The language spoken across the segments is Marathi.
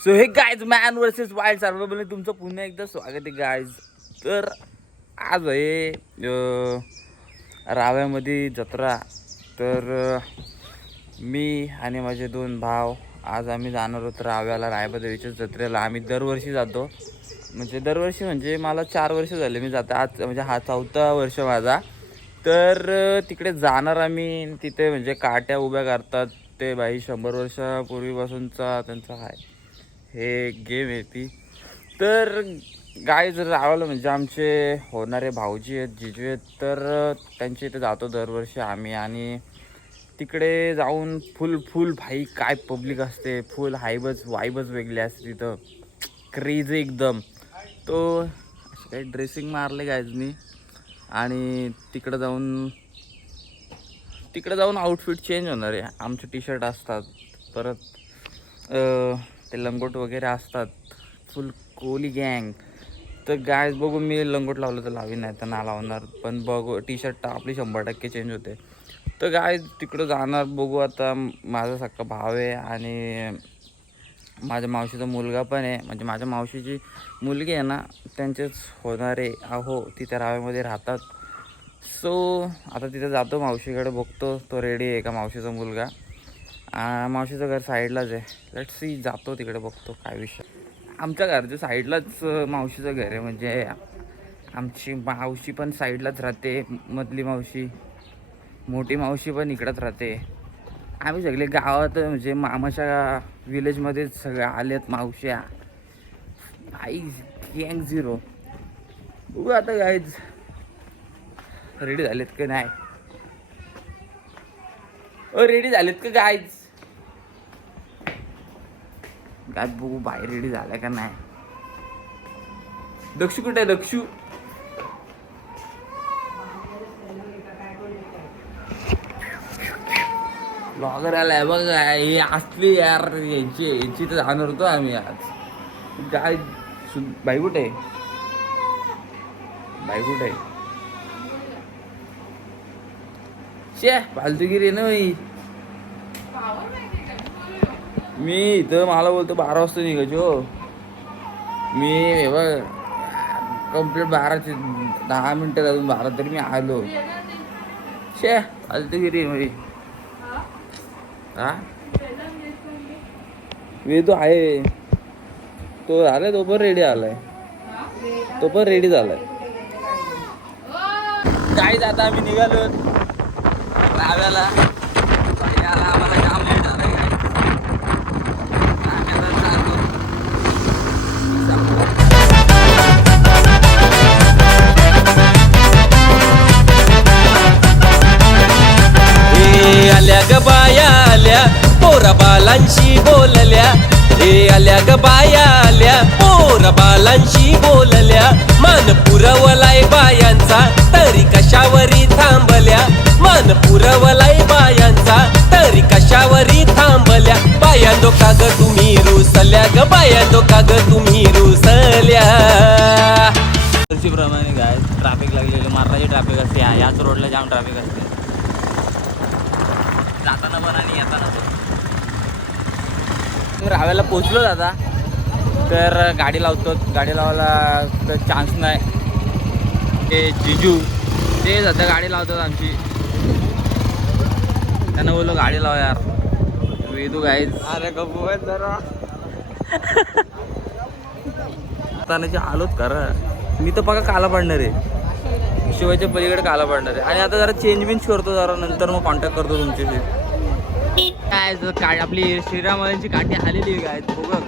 सो हे guys man versus wild survival तुमचं पुन्हा एकदा स्वागत आहे गायज. तर आज आहे राव्यामध्ये जत्रा. तर मी आणि माझे 2 भाव आज आम्ही जाणार होतो राव्याला, रायबादेवीच्या जत्रेला. आम्ही दरवर्षी जातो, म्हणजे मला 4 वर्ष झाले मी जातो. आज म्हणजे हा 4था वर्ष माझा. तर तिकडे जाणार आम्ही. तिथे म्हणजे काट्या उभ्या करतात ते बाई 100 वर्षापूर्वीपासूनचा त्यांचा आहे हे गेम आहे ती. तर गाय जर रावलं म्हणजे आमचे होणारे भाऊजी आहेत, जिजू आहेत, तर त्यांच्या इथे जातो दरवर्षी आम्ही. आणि तिकडे जाऊन फुल भाई काय पब्लिक असते, फुल वाईबच वेगळी असते तिथं, क्रेज एकदम. तो असे काही ड्रेसिंग मारले गायज मी. आणि तिकडं जाऊन आउटफिट चेंज होणार आहे. आमचे टी शर्ट असतात, परत ते लंगोट वगैरे असतात, फुल कोहली गँग. तर गाय बघू, मी लंगोट लावलं तर लावी, नाही तर ना लावणार. पण बघू, टी शर्ट आपली 100% चेंज होते. तर गाय तिकडं जाणार, बघू. आता माझा सक्का भाव आहे आणि माझ्या मावशीचा मुलगा पण आहे. म्हणजे माझ्या मावशीची मुलगी आहे ना, त्यांचेच होणारे अहो तिथे राव्यामध्ये राहतात. सो आता तिथे जातो मावशीकडे, बघतो तो रेडी आहे का मावशीचा मुलगा. मावशीचं घर साईडलाच आहे. लेट्स सी, जातो तिकडे, बघतो काय विषय. आमच्या घरच्या साईडलाच मावशीचं घर आहे. म्हणजे आमची मावशी पण साईडलाच राहते, मधली मावशी, मोठी मावशी पण इकडंच राहते. आम्ही सगळे गावात म्हणजे मामाच्या विलेजमध्येच सगळे आलेत मावश्या. आई गँग झिरो. बघू आता गाईज रेडी झालेत का नाही. रेडी झालेत का गाईज? काय बघू बाहेर रेडी झालाय का नाही. दक्षू कुठे आहे? दक्षू ब्लॉगर आलाय बघा. हे असली यार, यांची तर जाणार होतो आम्ही आज. काय बाई कुठे आहे? शे फालतूगिरी ना मी इथं मला बोलतो 12 वाजता निघायचो. मी हे बघ कंप्लीट 12चे 10 मिनटं अजून 12 तरी मी आलो. शे फालतूगिरी म्हणजे हा वेदू आहे, तो आलाय, तो पण रेडी झालाय. काय आता आम्ही निघालो राव्याला. आम्हाला जाम लेट झालाय. आल्या ग बाया आल्या, पोरा बालांशी बोलल्या. हे आल्या ग बाया आल्या, पोरा बालांशी बोलल्या. मान पुरवलाय बायांचा, तरी कशावरी थांबल्या. मान पुरवलाय बायांचा, तरी कशावरी थांबल्या. बायांनो का ग तुम्ही रुसल्या ग, बायांनो का ग तुम्ही रुसल्या. प्रमाणे काय ट्रॅफिक लागलेलं, मार्गाची ट्रॅफिक असते. याच रोडला जाम ट्रॅफिक असते, जाताना पण आणि येताना पण. राव्याला पोचलो दादा. तर गाडी लावायला तर चान्स नाही. ते जिजू ते सध्या गाडी लावतात आमची. त्यांना बोललो गाडी लावा यार. वेदू गाईज अरे गप्पू जरा तानाची आलोच करा. मी तर बघा काला पडणार आहे, शिवायच्या पलीकडे काला पडणार आहे. आणि आता जरा चेंज करतो जरा, नंतर मग कॉन्टॅक्ट करतो तुमच्याशी. काय आपली श्रीरामाची काठी आलेली आहे काय बघू का.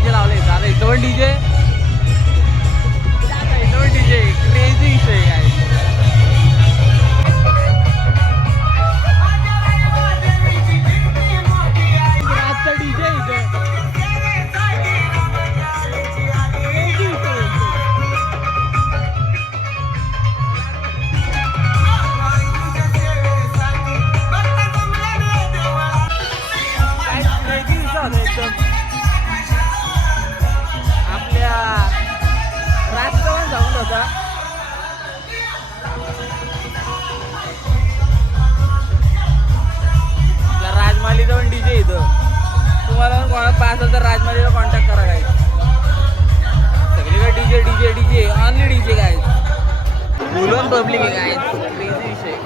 डीजे लावले. आता इथं पण डीजे, इथं पण डीजे. क्रेझी विषय काय. आजचा डीजे इथं आपल्या राजकारण जाऊन होता. राजमालीचा पण डीजे इथं. तुम्हाला पण कोणाला पाहिजे असेल तर राजमालीला कॉन्टॅक्ट करा काय. सगळीकडे DJ DJ DJ only DJ काय. फुल पब्लिक आहे काय. क्रेझी विषय.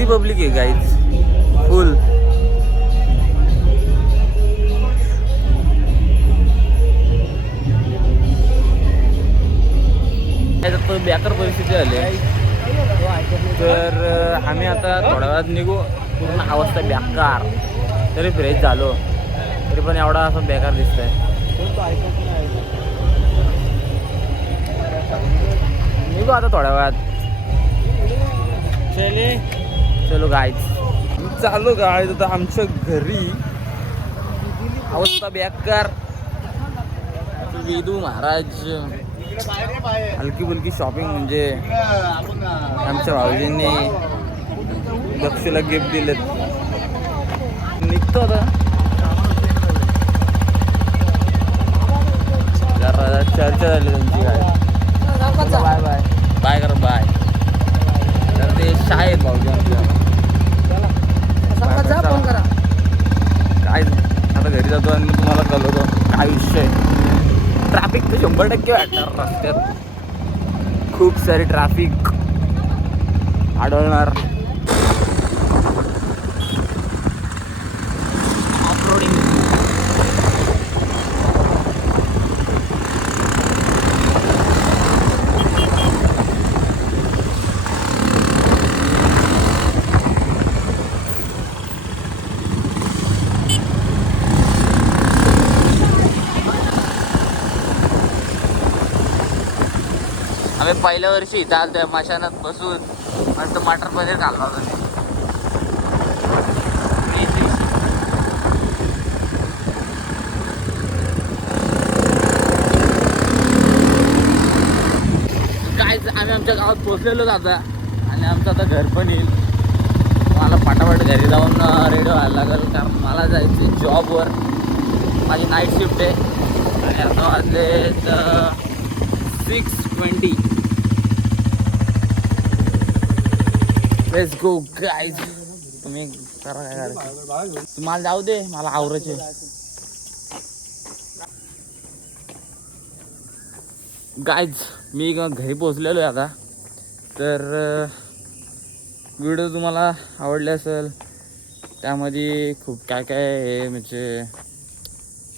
किती पब्लिक आहे गाईज, फुल. तो बेकार परिस्थिती आली. तर आम्ही आता थोड्या वेळात निघू. पूर्ण अवस्था बेकार. तरी फ्रेश झालो तरी पण एवढा असं बेकार दिसतंय. निघू आता थोड्या वेळात. चलो गाईज, चालू गाईज आता आमच्या घरी. अवस्था बेकार. वेदू महाराज हलकी फुलकी शॉपिंग म्हणजे आमच्या भाऊजींनी दक्षला गिफ्ट दिलेत. निघतो आता. जरा चर्चा झाली त्यांची. काय बाय बाय बाय करा बाय. तर ते शाळेत भाऊजी आमच्या. काय आता घरी जातो आणि तुम्हाला कळवतो काय विषय. ट्रॅफिक तर 100% वाटणार रस्त्यात. खूप सारी ट्रॅफिक आढळणार. ऑफरोडिंग. आम्ही पहिल्या वर्षी इथं आलो त्या मशानात बसून आणि तो मटर पनीर खाल्ला होता. काय आम्ही आमच्या गावात पोचलेलो आता आणि आमचं आता घर पण येईल. मला फटाफट घरी जाऊन रेडी व्हायला लागेल कारण मला जायचं जॉबवर. माझी नाईट शिफ्ट आहे आणि आता वाजले 6:20. Let's go guys. तुम्ही करा काय करायचं. तुम्हाला जाऊ दे, मला आवरायचे. गाईज मी घरी पोचलेलो आहे आता. तर व्हिडिओ तुम्हाला आवडले असेल. त्यामध्ये खूप काय काय आहे म्हणजे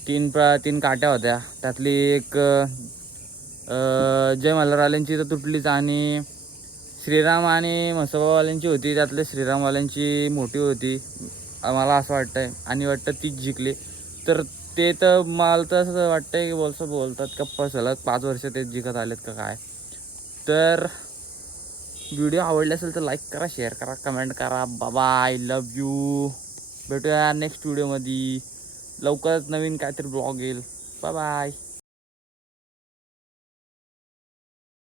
3 काट्या होत्या. त्यातली एक जय मल्हारवाल्यांची तर तुटलीच आणि श्रीराम आणि मसोबावाल्यांची होती. त्यातले श्रीरामवाल्यांची मोठी होती मला असं वाटतंय आणि वाटतं तीच जिंकली. तर ते तर मला तर असं वाटतंय की बोलतात का सलग 5 वर्ष तेच जिंकत आलेत का काय. तर व्हिडिओ आवडला असेल तर लाईक करा, शेअर करा, कमेंट करा. बाबा आय लव्ह यू. भेटूया नेक्स्ट व्हिडिओमध्ये. लवकरच नवीन काहीतरी ब्लॉग येईल. Bye bye.